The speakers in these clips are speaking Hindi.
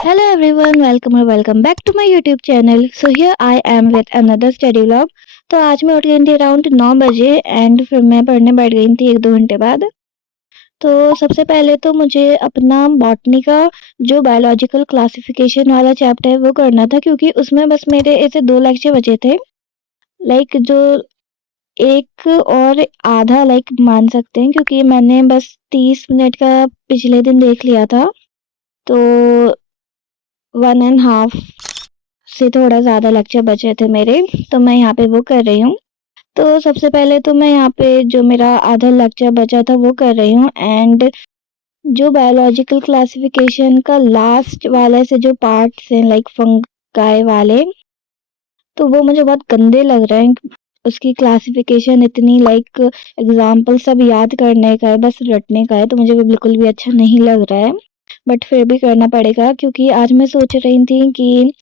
Hello everyone, welcome back to my YouTube channel. So here I am with another study vlog. तो आज मैं उठ गई थी अराउंड 9 बजे एंड फिर मैं पढ़ने बैठ गई थी 1-2 घंटे बाद। तो सबसे पहले तो मुझे अपना बॉटनी का जो बायोलॉजिकल क्लासिफिकेशन वाला चैप्टर है वो करना था, क्योंकि उसमें बस मेरे ऐसे 2 लेक्चर बचे थे। लाइक जो एक और आधा लाइक मान सकते हैं, क्योंकि मैंने बस 30 मिनट का पिछले दिन देख लिया था। तो 1 एंड हाफ से थोड़ा ज़्यादा लेक्चर बचे थे मेरे, तो मैं यहाँ पे वो कर रही हूँ। तो सबसे पहले तो मैं यहाँ पे जो मेरा आधा लेक्चर बचा था वो कर रही हूँ, एंड जो बायोलॉजिकल क्लासिफिकेशन का लास्ट वाले से जो पार्ट्स हैं लाइक फंगाई वाले, तो वो मुझे बहुत गंदे लग रहे हैं। उसकी क्लासिफिकेशन इतनी लाइक एग्जाम्पल सब याद करने का है, बस रटने का है, तो मुझे वो बिल्कुल भी अच्छा नहीं लग रहा है। बट फिर भी करना पड़ेगा, क्योंकि आज मैं सोच रही थी कि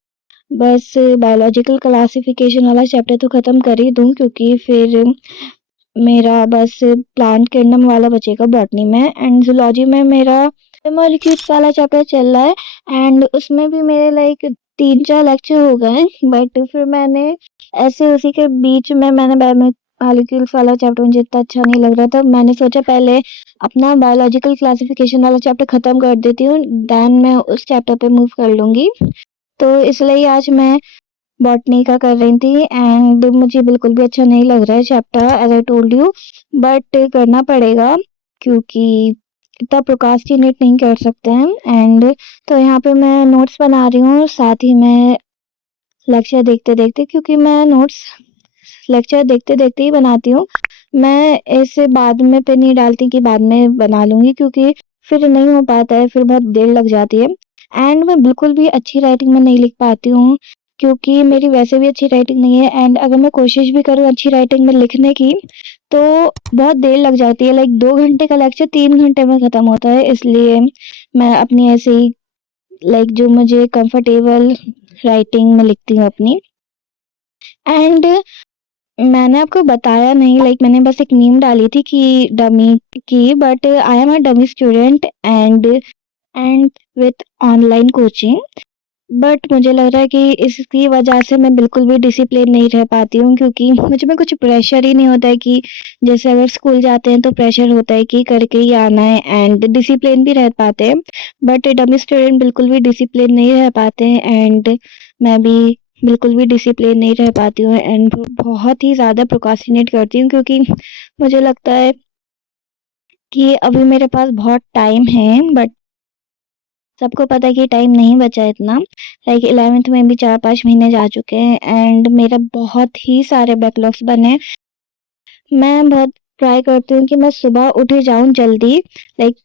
बस बायोलॉजिकल क्लासिफिकेशन वाला चैप्टर तो ख़त्म कर ही दूँ, क्योंकि फिर मेरा बस प्लांट किंगडम वाला बचेगा बॉटनी में, एंड ज़ूलॉजी में मेरा मॉलिक्यूल्स वाला चैप्टर चल रहा है, एंड उसमें भी मेरे लाइक 3-4 लेक्चर हो गए। बट फिर मैंने ऐसे उसी के बीच में मैंने मॉलिक्यूल्स वाला चैप्टर मुझे इतना अच्छा नहीं लग रहा था, मैंने सोचा पहले अपना बायोलॉजिकल क्लासिफिकेशन वाला चैप्टर ख़त्म कर देती हूँ, देन मैं उस चैप्टर पे मूव कर लूँगी। तो इसलिए आज मैं बॉटनी का कर रही थी, एंड मुझे बिल्कुल भी अच्छा नहीं लग रहा है chapter, as I told you. But करना पड़ेगा, क्योंकि इतना प्रोक्रास्टिनेट नहीं कर सकते हैं। एंड तो यहाँ पे मैं नोट्स बना रही हूँ, साथ ही मैं लेक्चर देखते देखते, क्योंकि मैं नोट्स लेक्चर देखते देखते ही बनाती हूँ। मैं ऐसे बाद में पे नहीं डालती कि बाद में बना लूँगी, क्योंकि फिर नहीं हो पाता है, फिर बहुत देर लग जाती है। एंड मैं बिल्कुल भी अच्छी राइटिंग में नहीं लिख पाती हूँ, क्योंकि मेरी वैसे भी अच्छी राइटिंग नहीं है, एंड अगर मैं कोशिश भी करूँ अच्छी राइटिंग में लिखने की, तो बहुत देर लग जाती है। लाइक 2 घंटे का लेक्चर 3 घंटे में ख़त्म होता है, इसलिए मैं अपनी ऐसे ही लाइक जो मुझे कंफर्टेबल राइटिंग में लिखती हूँ अपनी। एंड मैंने आपको बताया नहीं, लाइक मैंने बस एक मीम डाली थी कि डमी की, but I am a dummy student and with online coaching. But मुझे लग रहा है कि इसकी वजह से मैं बिल्कुल भी डिसिप्लिन नहीं रह पाती हूँ, क्योंकि मुझ में कुछ प्रेशर ही नहीं होता है कि जैसे अगर स्कूल जाते हैं तो प्रेशर होता है कि करके ही आना है, एंड डिसिप्लिन भी रह पाते हैं। बट डमी स्टूडेंट बिल्कुल भी डिसिप्लिन नहीं रह पाते हैं, एंड मैं भी बिल्कुल भी डिसिप्लिन नहीं रह पाती हूँ, एंड बहुत ही ज़्यादा प्रोक्रास्टिनेट करती हूँ, क्योंकि मुझे लगता है कि अभी मेरे पास बहुत टाइम है। बट सबको पता है कि टाइम नहीं बचा है इतना। लाइक 11th में भी 4-5 महीने जा चुके हैं, एंड मेरा बहुत ही सारे बैकलॉग्स बने हैं। मैं बहुत ट्राई करती हूँ कि मैं सुबह उठ जाऊँ जल्दी, लाइक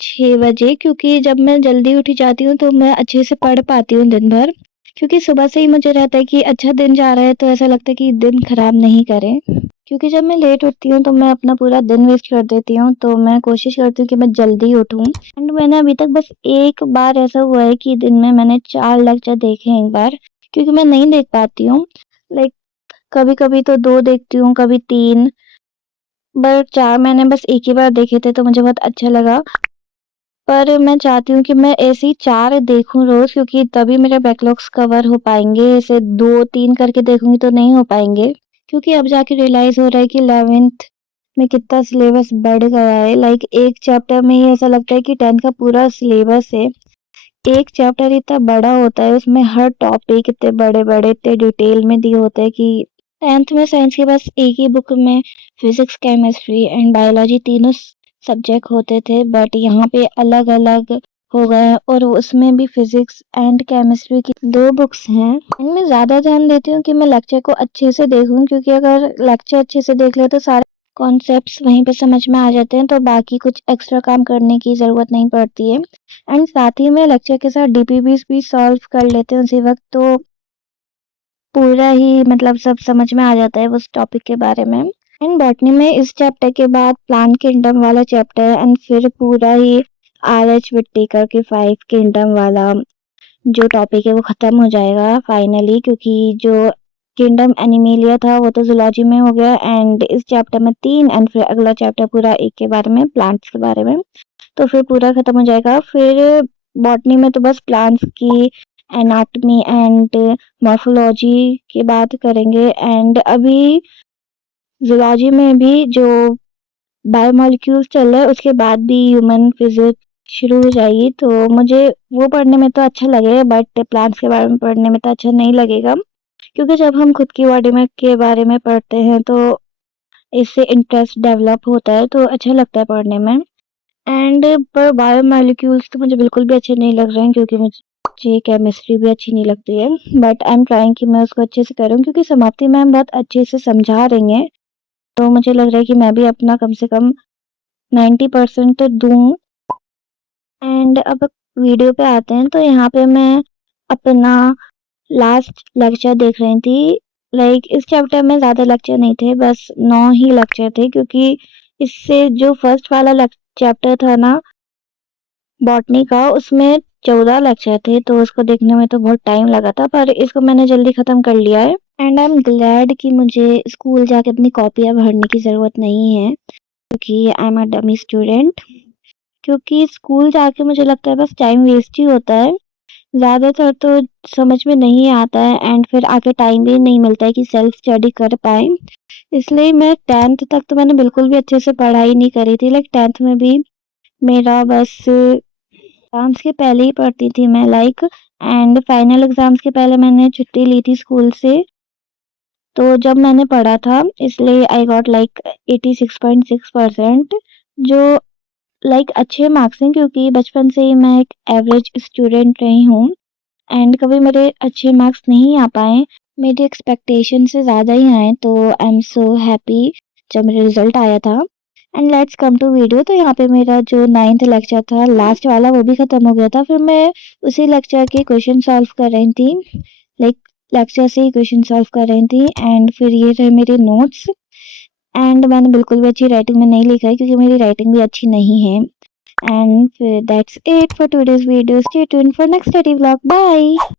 6 बजे, क्योंकि जब मैं जल्दी उठ जाती हूँ तो मैं अच्छे से पढ़ पाती हूँ दिन भर। क्योंकि सुबह से ही मुझे रहता है कि अच्छा दिन जा रहा है, तो ऐसा लगता है कि दिन खराब नहीं करें। क्योंकि जब मैं लेट उठती हूँ तो मैं अपना पूरा दिन वेस्ट कर देती हूँ, तो मैं कोशिश करती हूँ कि मैं जल्दी उठूँ। एंड मैंने अभी तक बस एक बार ऐसा हुआ है कि दिन में मैंने 4 लेक्चर देखे हैं एक बार, क्योंकि मैं नहीं देख पाती हूँ। लाइक कभी-कभी तो 2 देखती हूँ, कभी 3, बट 4 मैंने बस एक ही बार देखे थे, तो मुझे बहुत अच्छा लगा। पर मैं चाहती हूँ कि मैं ऐसे ही 4 देखूँ रोज़, क्योंकि तभी मेरे बैकलॉग्स कवर हो पाएँगे। ऐसे 2-3 करके देखूँगी तो नहीं हो पाएँगे, क्योंकि अब जाके रियलाइज़ हो रहा है कि 11th में कितना सिलेबस बढ़ गया है। लाइक एक चैप्टर में ही ऐसा लगता है कि 10th का पूरा सिलेबस है। एक चैप्टर इतना बड़ा होता है, उसमें हर टॉपिक इतने बड़े-बड़े, इतने डिटेल में दिए होते हैं कि 10th में साइंस के बस एक ही बुक में फिजिक्स, केमिस्ट्री एंड बायोलॉजी तीनों सब्जेक्ट होते थे, बट यहाँ पे अलग-अलग हो गए हैं, और उसमें भी फिजिक्स एंड केमिस्ट्री की 2 बुक्स हैं। इनमें ज़्यादा ध्यान देती हूँ कि मैं लेक्चर को अच्छे से देखूँ, क्योंकि अगर लेक्चर अच्छे से देख ले तो सारे कॉन्सेप्ट्स वहीं पे समझ में आ जाते हैं, तो बाकी कुछ एक्स्ट्रा काम करने की ज़रूरत नहीं पड़ती है। एंड साथ ही में लेक्चर के साथ डीपीबीस भी सॉल्व कर लेते हैं उसी वक्त, तो पूरा ही मतलब सब समझ में आ जाता है उस टॉपिक के बारे में। एंड बॉटनी में इस चैप्टर के बाद प्लांट किंगडम वाला चैप्टर, एंड फिर पूरा ही आर.एच. व्हिटेकर के 5 किंगडम वाला जो टॉपिक है वो ख़त्म हो जाएगा फाइनली, क्योंकि जो किंगडम एनिमेलिया था वो तो जूलॉजी में हो गया, एंड इस चैप्टर में 3, एंड फिर अगला चैप्टर पूरा एक के बारे में, प्लांट्स के बारे में, तो फिर पूरा ख़त्म हो जाएगा। फिर बॉटनी में तो बस प्लांट्स की एनाटॉमी एंड मॉर्फोलॉजी की बात करेंगे, एंड अभी जूलॉजी में भी जो बायोमॉलिक्यूल्स चल रहा है उसके बाद भी ह्यूमन फिजिक्स शुरू हो जाएगी, तो मुझे वो पढ़ने में तो अच्छा लगेगा, बट प्लांट्स के बारे में पढ़ने में तो अच्छा नहीं लगेगा, क्योंकि जब हम खुद की बॉडी में के बारे में पढ़ते हैं तो इससे इंटरेस्ट डेवलप होता है, तो अच्छा लगता है पढ़ने में। एंड पर बायोमॉलिक्यूल्स तो मुझे बिल्कुल भी अच्छे नहीं लग रहे हैं, क्योंकि मुझे केमिस्ट्री भी अच्छी नहीं लगती है, बट आई एम ट्राइंग कि मैं उसको अच्छे से करूँ, क्योंकि समाप्ति मैम बहुत अच्छे से समझा रही हैं, तो मुझे लग रहा है कि मैं भी अपना कम से कम 90% तो दूँ। एंड अब वीडियो पे आते हैं, तो यहाँ पे मैं अपना लास्ट लेक्चर देख रही थी। लाइक इस चैप्टर में ज़्यादा लेक्चर नहीं थे, बस 9 ही लेक्चर थे, क्योंकि इससे जो फर्स्ट वाला चैप्टर था ना बॉटनी का, उसमें 14 लेक्चर थे, तो उसको देखने में तो बहुत टाइम लगा था, पर इसको मैंने जल्दी ख़त्म कर लिया है। एंड आई एम ग्लैड कि मुझे स्कूल जाके अपनी कॉपियाँ भरने की ज़रूरत नहीं है, क्योंकि I am a dummy student. क्योंकि स्कूल जाके मुझे लगता है बस टाइम वेस्ट ही होता है, ज़्यादातर तो समझ में नहीं आता है, एंड फिर आगे टाइम भी नहीं मिलता है कि सेल्फ स्टडी कर पाएँ। इसलिए मैं 10th तक तो मैंने बिल्कुल भी अच्छे से पढ़ाई नहीं करी थी, लाइक 10th में भी मेरा बस एग्ज़ाम्स के पहले ही पढ़ती थी मैं, लाइक एंड फाइनल एग्ज़ाम्स के पहले मैंने छुट्टी ली थी स्कूल से, तो जब मैंने पढ़ा था, इसलिए आई गॉट लाइक 86.6%, जो लाइक अच्छे मार्क्स हैं, क्योंकि बचपन से ही मैं एक एवरेज स्टूडेंट रही हूँ, एंड कभी मेरे अच्छे मार्क्स नहीं आ पाए, मेरी एक्सपेक्टेशन से ज़्यादा ही आए, तो आई एम सो हैप्पी जब मेरा रिजल्ट आया था। And let's come to video. तो यहाँ पे मेरा जो 9th लेक्चर था लास्ट वाला, वो भी ख़त्म हो गया था, फिर मैं उसी लेक्चर के क्वेश्चन सॉल्व कर रही थी, लाइक लेक्चर से ही क्वेश्चन सॉल्व कर रही थी, एंड फिर ये रहे मेरे नोट्स। एंड मैंने बिल्कुल भी अच्छी राइटिंग में नहीं लिखा है, क्योंकि मेरी राइटिंग भी अच्छी नहीं है। And that's it for today's video. Stay tuned for next study vlog. Bye.